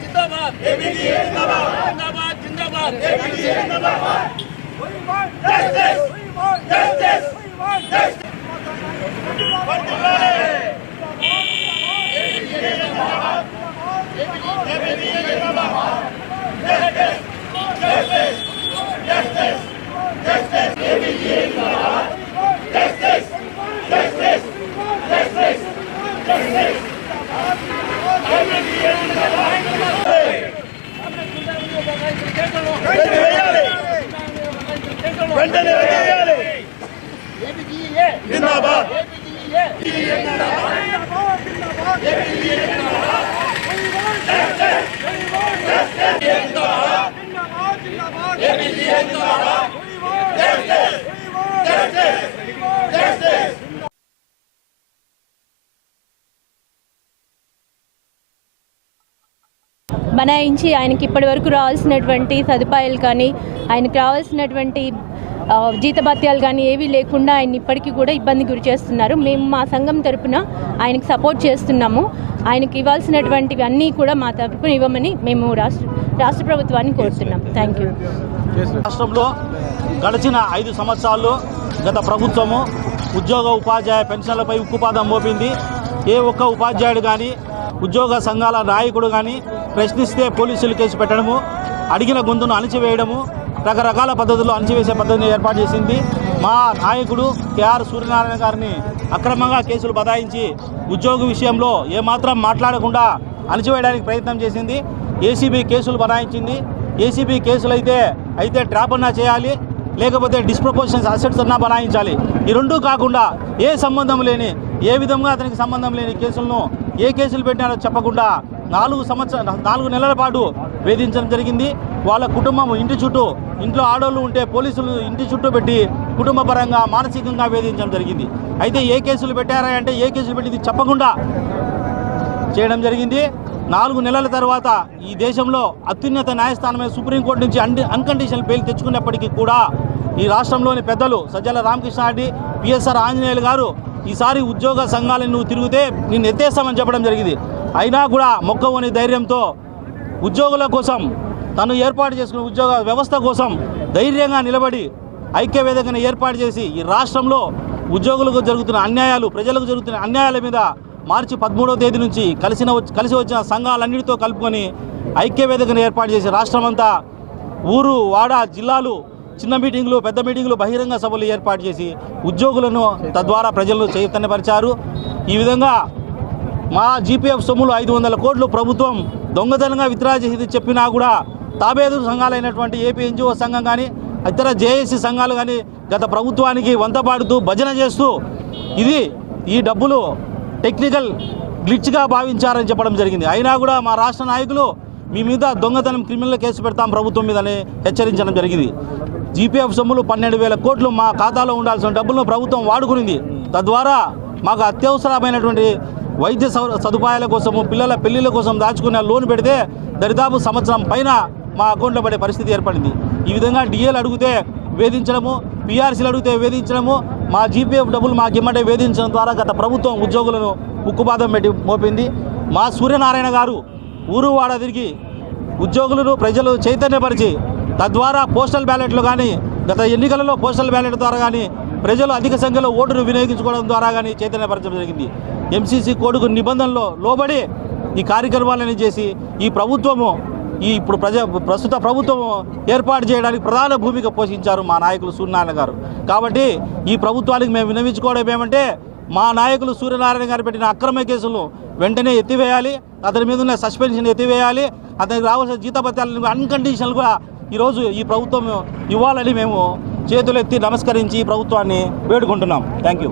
జిందాబాద్ జిందాబాద్ జిందాబాద్ వెంటనే చేయాలి జిందాబాద్. బనాయించి ఆయనకి ఇప్పటి వరకు రావాల్సినటువంటి సదుపాయాలు కానీ ఆయనకు రావాల్సినటువంటి జీతభత్యాలు కానీ ఏవీ లేకుండా ఆయన ఇప్పటికీ కూడా ఇబ్బంది గురి చేస్తున్నారు. మేము మా సంఘం తరపున ఆయనకి సపోర్ట్ చేస్తున్నాము. ఆయనకి ఇవ్వాల్సినటువంటివి అన్నీ కూడా మా తరపున ఇవ్వమని మేము రాష్ట్ర రాష్ట్ర ప్రభుత్వాన్ని కోరుతున్నాం. థ్యాంక్ యూ రాష్ట్రంలో గడిచిన ఐదు సంవత్సరాల్లో గత ప్రభుత్వము ఉద్యోగ ఉపాధ్యాయ పెన్షన్లపై ఉక్కుపాదం మోపింది. ఏ ఒక్క ఉపాధ్యాయుడు కానీ ఉద్యోగ సంఘాల నాయకుడు కానీ ప్రశ్నిస్తే పోలీసులు కేసు పెట్టడము అడిగిన గొంతును అణిచివేయడము రకరకాల పద్ధతుల్లో అణచివేసే పద్ధతిని ఏర్పాటు చేసింది. మా నాయకుడు కేఆర్ సూర్యనారాయణ గారిని అక్రమంగా కేసులు బదాయించి ఉద్యోగ విషయంలో ఏమాత్రం మాట్లాడకుండా అణచివేయడానికి ప్రయత్నం చేసింది. ఏసీబీ కేసులు బనాయించింది ఏసీబీ కేసులు అయితే అయితే ట్రాప్ అన్నా చేయాలి లేకపోతే డిస్ప్రపోర్షన్స్ అసెట్స్ అన్నా బనాయించాలి ఈ రెండూ కాకుండా ఏ సంబంధం లేని ఏ విధంగా అతనికి సంబంధం లేని కేసులను ఏ కేసులు పెట్టినారో చెప్పకుండా నాలుగు సంవత్సర నాలుగు నెలల పాటు వేధించడం జరిగింది. వాళ్ళ కుటుంబం ఇంటి చుట్టూ ఇంట్లో ఆడోళ్ళు ఉంటే పోలీసులు ఇంటి చుట్టూ పెట్టి కుటుంబ పరంగా మానసికంగా వేధించడం జరిగింది. అయితే ఏ కేసులు పెట్టారా అంటే ఏ కేసులు పెట్టింది చెప్పకుండా చేయడం జరిగింది. నాలుగు నెలల తర్వాత ఈ దేశంలో అత్యున్నత న్యాయస్థానమైన సుప్రీంకోర్టు నుంచి అన్ అన్కండిషనల్ బెయిల్ తెచ్చుకున్నప్పటికీ కూడా ఈ రాష్ట్రంలోని పెద్దలు సజ్జల రామకృష్ణారెడ్డి పిఎస్ఆర్ ఆంజనేయులు గారు ఈసారి ఉద్యోగ సంఘాలను నువ్వు తిరిగితే నిన్ను ఎత్తేస్తామని చెప్పడం జరిగింది. అయినా కూడా మొక్కవని ధైర్యంతో ఉద్యోగుల కోసం తను ఏర్పాటు చేసుకున్న ఉద్యోగ వ్యవస్థ కోసం ధైర్యంగా నిలబడి ఐక్య వేదికను ఏర్పాటు చేసి ఈ రాష్ట్రంలో ఉద్యోగులకు జరుగుతున్న అన్యాయాలు ప్రజలకు జరుగుతున్న అన్యాయాల మీద మార్చి పదమూడవ తేదీ నుంచి కలిసిన వచ్చి- కలిసి వచ్చిన సంఘాలన్నిటితో కలుపుకొని ఐక్య వేదికను ఏర్పాటు చేసి రాష్ట్రమంతా ఊరు వాడ జిల్లాలు చిన్న మీటింగులు పెద్ద మీటింగులు బహిరంగ సభలు ఏర్పాటు చేసి ఉద్యోగులను తద్వారా ప్రజలను చైతన్యపరిచారు. ఈ విధంగా మా జీపీఎఫ్ సొమ్ములు ఐదు వందల కోట్లు ప్రభుత్వం దొంగతనంగా విత్డ్రా చేసి చెప్పినా కూడా తాబేదు సంఘాలైనటువంటి ఏపీ ఎన్జిఓ సంఘం కానీ ఇతర జేఏసీ సంఘాలు కానీ గత ప్రభుత్వానికి వంతపాడుతూ భజన చేస్తూ ఇది ఈ డబ్బులు టెక్నికల్ గ్లిచ్గా భావించారని చెప్పడం జరిగింది. అయినా కూడా మా రాష్ట్ర నాయకులు మీ మీద దొంగతనం క్రిమినల్ కేసు పెడతాం ప్రభుత్వం మీదని హెచ్చరించడం జరిగింది. జీపీఎఫ్ సొమ్ములు పన్నెండు వేల కోట్లు మా ఖాతాలో ఉండాల్సిన డబ్బులను ప్రభుత్వం వాడుకునింది. తద్వారా మాకు అత్యవసరమైనటువంటి వైద్య సౌ- సదుపాయాల కోసము పిల్లల పెళ్ళిళ్ళ కోసం దాచుకునే లోన్ పెడితే దరిదాపు సంవత్సరం పైన మా అకౌంట్లో పడే పరిస్థితి ఏర్పడింది. ఈ విధంగా డిఏలు అడిగితే వేధించడము పీఆర్సీలు అడిగితే వేధించడము మా జీపీఎఫ్ డబ్బులు మాకు ఇమ్మంటే వేధించడం ద్వారా గత ప్రభుత్వం ఉద్యోగులను ఉక్కుపాదం పెట్టి మోపింది. మా సూర్యనారాయణ గారు ఊరు వాడ తిరిగి ఉద్యోగులను ప్రజలు చైతన్యపరిచి తద్వారా పోస్టల్ బ్యాలెట్లు కానీ గత ఎన్నికలలో పోస్టల్ బ్యాలెట్ ద్వారా కానీ ప్రజలు అధిక సంఖ్యలో ఓటును వినియోగించుకోవడం ద్వారా కానీ చైతన్యపరచడం జరిగింది. ఎంసీసీ కోడ్కు నిబంధనలో లోబడి ఈ కార్యక్రమాలను చేసి ఈ ప్రభుత్వము ఈ ఇప్పుడు ప్రజ ప్రస్తుత ప్రభుత్వం ఏర్పాటు చేయడానికి ప్రధాన భూమిక పోషించారు మా నాయకులు సూర్యనారాయణ గారు. కాబట్టి ఈ ప్రభుత్వానికి మేము విన్నవించుకోవడం ఏమంటే మా నాయకులు సూర్యనారాయణ గారు పెట్టిన అక్రమ కేసులు వెంటనే ఎత్తివేయాలి అతని మీద ఉన్న సస్పెన్షన్ ఎత్తివేయాలి అతనికి రావాల్సిన జీతపత్యాలను అన్కండిషనల్గా ఈరోజు ఈ ప్రభుత్వం ఇవ్వాలని మేము చేతులెత్తి నమస్కరించి ప్రభుత్వాన్ని వేడుకుంటున్నాం. థ్యాంక్